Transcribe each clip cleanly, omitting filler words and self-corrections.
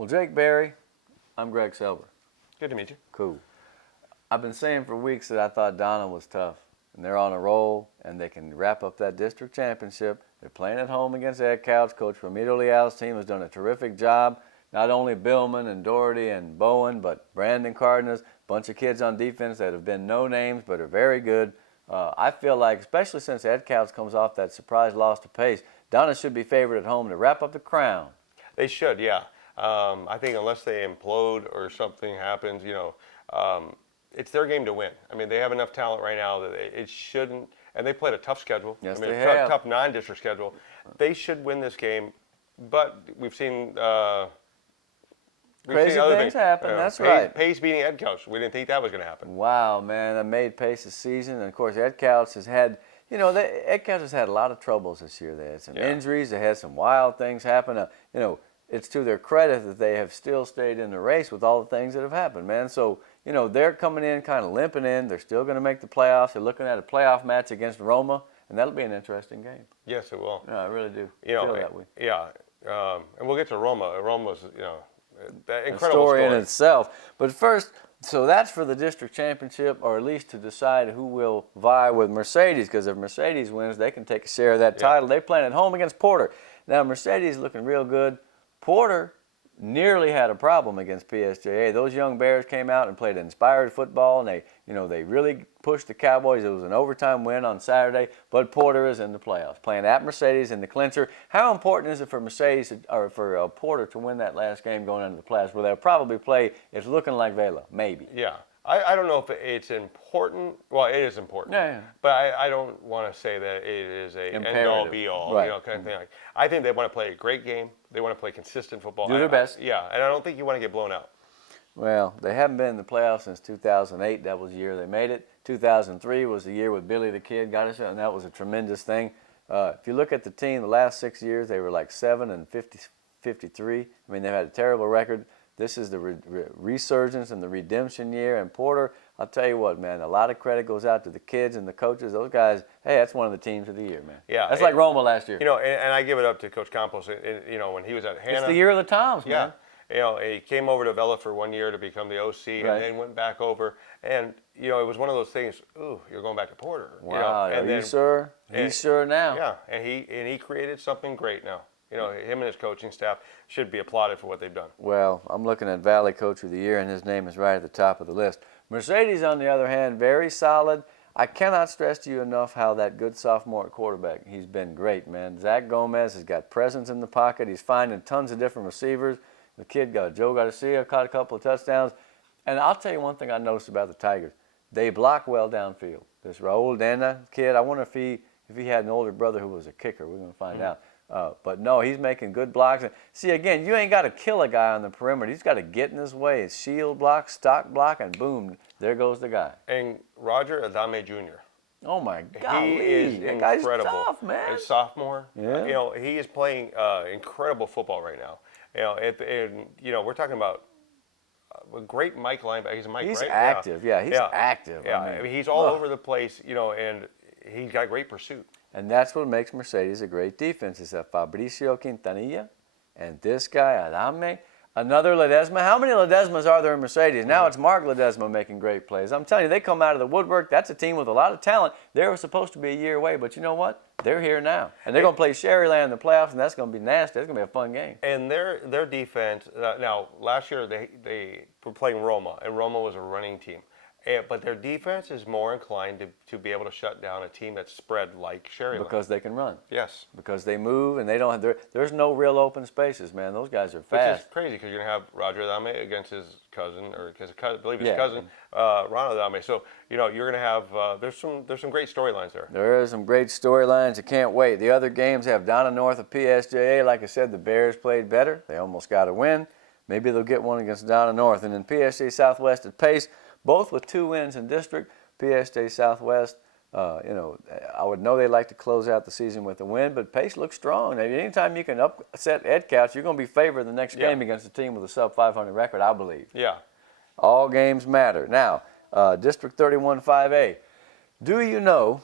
Well, Jake Berry, I'm Greg Selber. Good to meet you. Cool. I've been saying for weeks that I thought Donna was tough, and they're on a roll, and they can wrap up that district championship. They're playing at home against Ed Couch. Coach Ramiro Leal's team has done a terrific job. Not only Billman and Doherty and Bowen, but Brandon Cardenas, a bunch of kids on defense that have been no names but are very good. I feel like, especially since Ed Couch comes off that surprise loss to Pace, Donna should be favored at home to wrap up the crown. They should, yeah. I think unless they implode or something happens, it's their game to win. I mean, they have enough talent right now that it shouldn't. And they played a tough schedule. Yes, I mean, they a have. tough non-district schedule. They should win this game. But we've seen Crazy other things happen. That's right. Pace beating Ed Couch. We didn't think that was going to happen. Wow, man, that made Pace's season. And of course, Ed Couch has had, Ed Couch has had a lot of troubles this year. They had some injuries. They had some wild things happen. It's to their credit that they have still stayed in the race with all the things that have happened, man. So, they're coming in kind of limping in. They're still going to make the playoffs. They're looking at a playoff match against Roma, and that'll be an interesting game. Yes, it will. Yeah, I really do feel that way. Yeah, and we'll get to Roma. Roma's, that incredible story in itself. But first, so that's for the district championship, or at least to decide who will vie with Mercedes, because if Mercedes wins, they can take a share of that title. They're playing at home against Porter. Now, Mercedes looking real good. Porter nearly had a problem against PSJA. Those young Bears came out and played inspired football, and they really pushed the Cowboys. It was an overtime win on Saturday, but Porter is in the playoffs, playing at Mercedes in the clincher. How important is it for Mercedes or for Porter to win that last game going into the playoffs, where they'll probably play? It's looking like Vela, maybe. Yeah. I don't know if it's important. Well, it is important. Yeah. But I don't want to say that it is a end-all, be-all, right. Kind of thing. I think they want to play a great game. They want to play consistent football. Do their best. Yeah, and I don't think you want to get blown out. Well, they haven't been in the playoffs since 2008. That was the year they made it. 2003 was the year with Billy the Kid got us, and that was a tremendous thing. If you look at the team, the last 6 years, they were like 7 and 53. I mean, they've had a terrible record. This is the resurgence and the redemption year. And Porter, I'll tell you what, man, a lot of credit goes out to the kids and the coaches. Those guys, hey, that's one of the teams of the year, man. Yeah. That's like Roma last year. And I give it up to Coach Campos, when he was at Hannah. It's the year of the Toms, man. He came over to Vela for 1 year to become the OC, and then went back over. And, it was one of those things, ooh, you're going back to Porter. Wow, are you sure? He's sure now. Yeah, and he created something great now. Him and his coaching staff should be applauded for what they've done. Well, I'm looking at Valley Coach of the Year, and his name is right at the top of the list. Mercedes, on the other hand, very solid. I cannot stress to you enough how that good sophomore at quarterback, he's been great, man. Zach Gomez has got presence in the pocket. He's finding tons of different receivers. The kid Joe Garcia caught a couple of touchdowns. And I'll tell you one thing I noticed about the Tigers. They block well downfield. This Raul Dana kid, I wonder if he had an older brother who was a kicker. We're going to find out. But no, he's making good blocks. And see, again, you ain't got to kill a guy on the perimeter. He's got to get in his way. It's shield block, stock block, and boom, there goes the guy. And Roger Adame Jr. Oh, my God. He is incredible. Guy's tough, man. A sophomore. Yeah. He is playing incredible football right now. We're talking about a great Mike linebacker. He's a Mike, He's right? active. Yeah, he's active. Yeah, I mean, he's all over the place, and he's got great pursuit. And that's what makes Mercedes a great defense. Is that Fabricio Quintanilla and this guy, Adame, another Ledesma. How many Ledesmas are there in Mercedes? Now it's Mark Ledesma making great plays. I'm telling you, they come out of the woodwork. That's a team with a lot of talent. They were supposed to be a year away, but you know what? They're here now. And they're going to play Sherland in the playoffs, and that's going to be nasty. That's going to be a fun game. And their defense, now last year they were playing Roma, and Roma was a running team. But their defense is more inclined to be able to shut down a team that's spread like Sherryland. Because they can run. Yes. Because they move, and they don't have, there's no real open spaces, man. Those guys are fast. Which is crazy, because you're going to have Roger Adame against his cousin, or I believe his cousin, Ron Adame. So, you're going to have, there's some great storylines there. There are some great storylines. I can't wait. The other games have Donna North of PSJA. Like I said, the Bears played better. They almost got a win. Maybe they'll get one against Donna North. And then PSJA Southwest at Pace, both with 2 wins in district. PSJA Southwest, I would know they like to close out the season with a win, but Pace looks strong. Anytime you can upset Ed Couch, you're going to be favored the next game against a team with a sub-500 record, I believe. Yeah. All games matter. Now, District 31 5A. Do you know,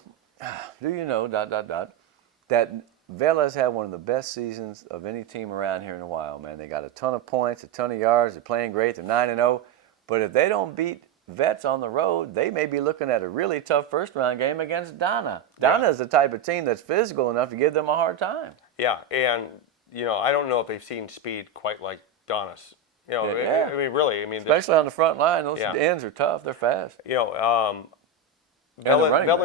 that Vela's had one of the best seasons of any team around here in a while, man. They got a ton of points, a ton of yards. They're playing great. They're 9-0. But if they don't beat Vets on the road, they may be looking at a really tough first-round game against Donna. Donna is the type of team that's physical enough to give them a hard time. Yeah, and, I don't know if they've seen speed quite like Donna's. I mean, really. I mean, especially on the front line, those ends are tough. They're fast. Vela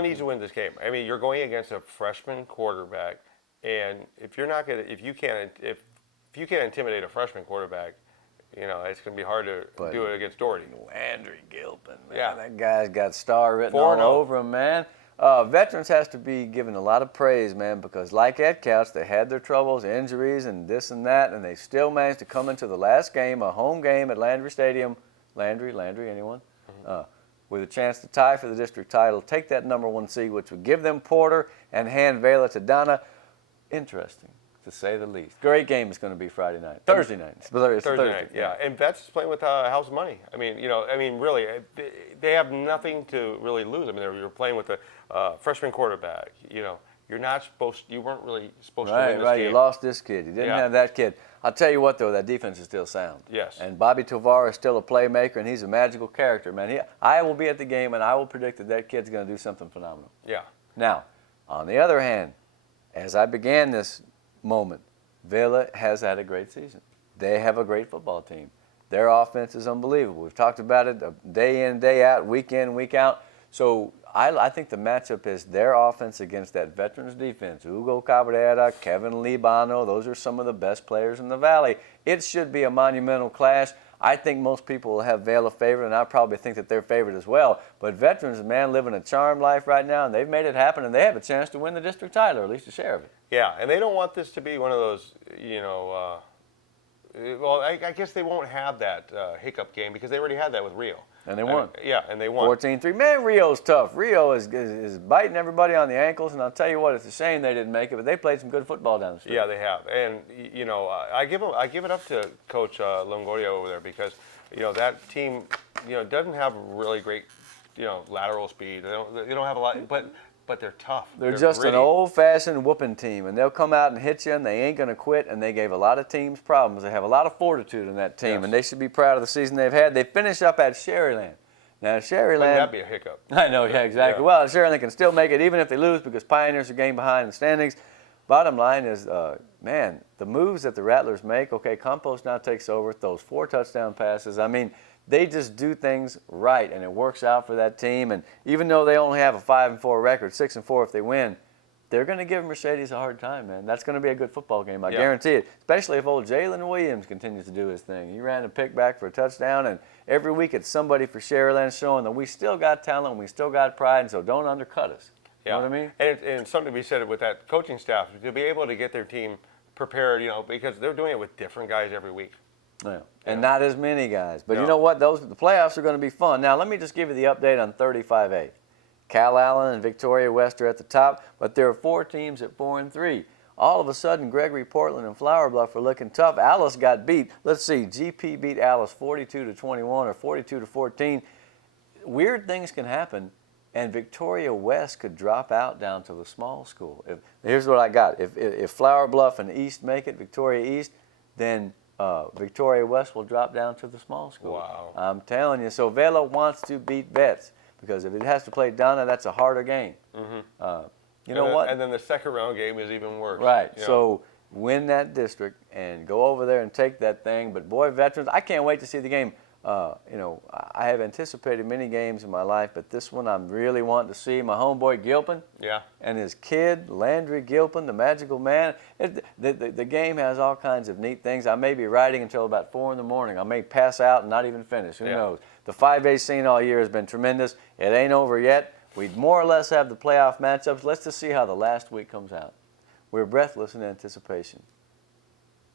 needs to win this game. I mean, you're going against a freshman quarterback, and if you can't intimidate a freshman quarterback, it's going to be hard to do it against Doherty. Landry Gilpin, man. Yeah. That guy's got star written all over him, man. Veterans has to be given a lot of praise, man, because like Ed Couch, they had their troubles, injuries, and this and that, and they still managed to come into the last game, a home game at Landry Stadium. Landry, anyone? Mm-hmm. With a chance to tie for the district title, take that #1 seed, which would give them Porter and hand Vela to Donna. Interesting, to say the least. Great game is going to be Thursday night. It's Thursday night, yeah. And Vets is playing with house money. I mean, really, they have nothing to really lose. I mean, you're playing with a freshman quarterback. You weren't really supposed to win this game. You lost this kid. You didn't have that kid. I'll tell you what, though, that defense is still sound. Yes. And Bobby Tovar is still a playmaker, and he's a magical character, man. I will be at the game, and I will predict that kid's going to do something phenomenal. Yeah. Now, on the other hand, as I began this moment, Vela has had a great season. They have a great football team. Their offense is unbelievable. We've talked about it day in, day out, week in, week out. So I think the matchup is their offense against that Veterans defense. Hugo Cabrera, Kevin Libano, those are some of the best players in the Valley. It should be a monumental clash. I think most people will have Vela favored, and I probably think that they're favored as well. But Veterans, man, living a charmed life right now, and they've made it happen, and they have a chance to win the district title, or at least a share of it. Yeah, and they don't want this to be one of those, well, I guess they won't have that hiccup game because they already had that with Rio. And they won. And they won. 14-3. Man, Rio's tough. Rio is biting everybody on the ankles, and I'll tell you what, it's a shame they didn't make it, but they played some good football down the street. Yeah, they have. And, I give it up to Coach Longoria over there because, that team, doesn't have really great, lateral speed. They don't have a lot, but they're tough. They're just gritty. An old-fashioned whooping team, and they'll come out and hit you, and they ain't going to quit, and they gave a lot of teams problems. They have a lot of fortitude in that team, and they should be proud of the season they've had. They finish up at Sherland. Now, Sherland... Wouldn't that be a hiccup? I know, yeah, exactly. Yeah. Well, Sherland can still make it even if they lose because Pioneers are game behind in the standings. Bottom line is, man, the moves that the Rattlers make, okay, Compost now takes over, throws 4 touchdown passes. I mean, they just do things right, and it works out for that team. And even though they only have a 5-4 record, 6-4 if they win, they're going to give Mercedes a hard time, man. That's going to be a good football game, I guarantee it. Especially if old Jalen Williams continues to do his thing. He ran a pick back for a touchdown, and every week it's somebody for Sherland showing that we still got talent, we still got pride, and so don't undercut us. You know what I mean? And something to be said with that coaching staff, to be able to get their team prepared, because they're doing it with different guys every week. Yeah. And not as many guys. But you know what? The playoffs are going to be fun. Now, let me just give you the update on 35A. Cal Allen and Victoria West are at the top, but there are 4 teams at 4-3. All of a sudden, Gregory Portland and Flower Bluff are looking tough. Alice got beat. Let's see, GP beat Alice 42-21 or 42-14. Weird things can happen, and Victoria West could drop out down to the small school. Here's what I got. If Flower Bluff and East make it, Victoria East, then Victoria West will drop down to the small school. Wow. I'm telling you. So Vela wants to beat Vets because if it has to play Donna, that's a harder game. Mm-hmm. You know what? And then the second round game is even worse. Right. So win that district and go over there and take that thing. But boy, Veterans, I can't wait to see the game. I have anticipated many games in my life, but this one I'm really wanting to see. My homeboy Gilpin and his kid, Landry Gilpin, the magical man. The game has all kinds of neat things. I may be riding until about 4 in the morning. I may pass out and not even finish. Who knows? The 5A scene all year has been tremendous. It ain't over yet. We more or less have the playoff matchups. Let's just see how the last week comes out. We're breathless in anticipation.